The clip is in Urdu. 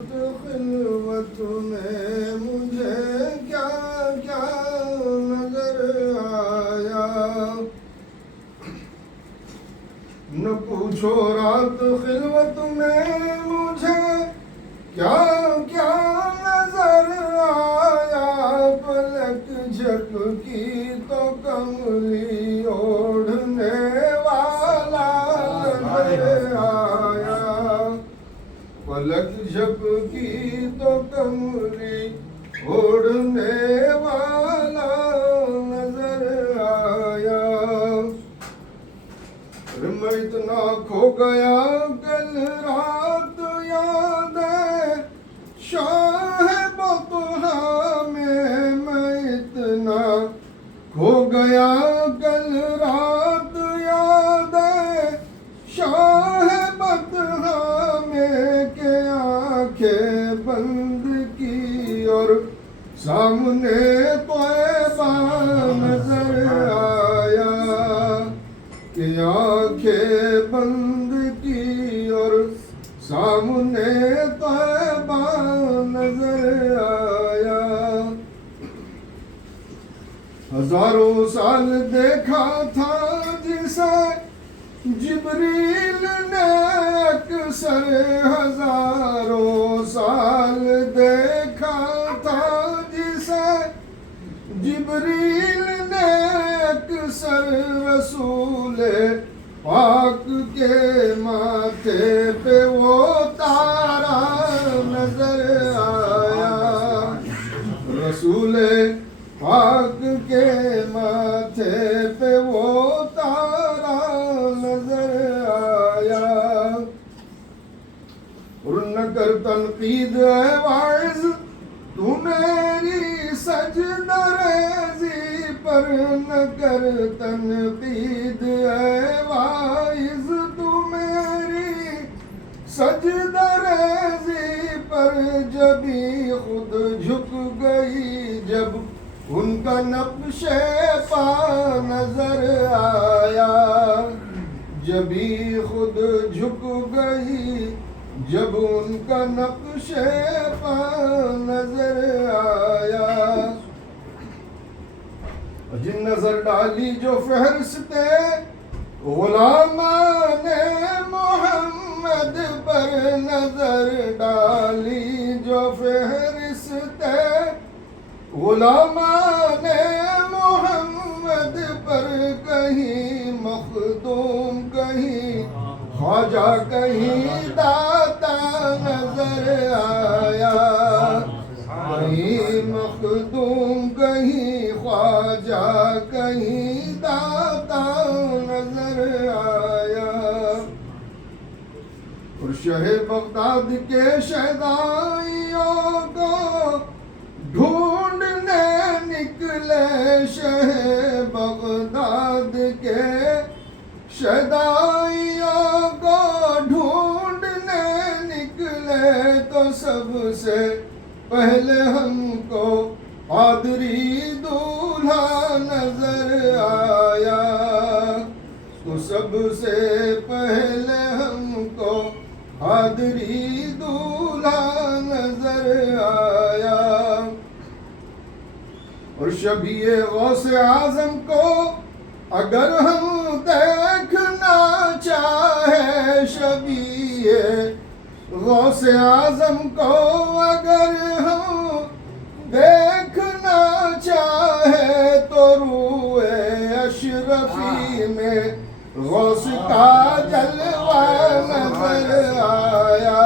خلوت میں مجھے کیا کیا نظر آیا، نہ پوچھو رات خلوت میں مجھے کیا کیا نظر آیا، پلک جھپکی تو کملی اوڑھنے والا نظر آیا، پلک جھپکی تو کملی اوڑھنے والا نظر آیا، میں اتنا کھو گیا کل رات یاد ہے شاہ بطحا میں اتنا کھو گیا کل رات یاد ہے شاہ بطحا میں کہ آنکھیں بند کی اور سامنے طیبہ نظر آیا، کہ آنکھیں بند کی اور سامنے طیبہ نظر آیا، ہزاروں سال دیکھا تھا جسے جبریل نے اکثر، ہزاروں سال دیکھا تھا جسے جبریل نے اکثر، رسول پاک کے ماتھے پہ وہ تارا نظر آیا، رسول پاک کے ماتھے پہ وہ تارا نظر آیا، اور نہ کر تنقید اے واعظ تو میری سجدہ ریزی پر، نہ کر تنقید اے واعظ تو میری سجدہ ریزی پر، جبھی خود جھک گئی جب ان کا نقش پا نظر آیا، جبھی خود جھک گئی جب ان کا نقش پا نظر آیا، جن نظر ڈالی جو فہرست غلامان محمد پر، نظر ڈالی جو فہرست غلامان محمد پر، کہیں مخدوم کہیں خواجہ کہیں داتا نظر آیا، کہیں مخدوم کہیں خواجہ کہیں داتا نظر آیا، اور شہ بغداد کے شہدائیوں کو ڈھونڈنے نکلے، شہ بغداد کے شہدائیوں کو ڈھونڈنے نکلے، تو سب سے پہلے ہم کو قادری دولہا نظر آیا، تو سب سے پہلے ہم کو قادری دولہا نظر آیا، اور شبیہ غوث اعظم کو اگر ہم دیکھنا چاہے، شبیہ غوث اعظم کو اگر ہم دیکھنا چاہے، تو روئے اشرفی میں غوث کا جلوہ نظر آیا،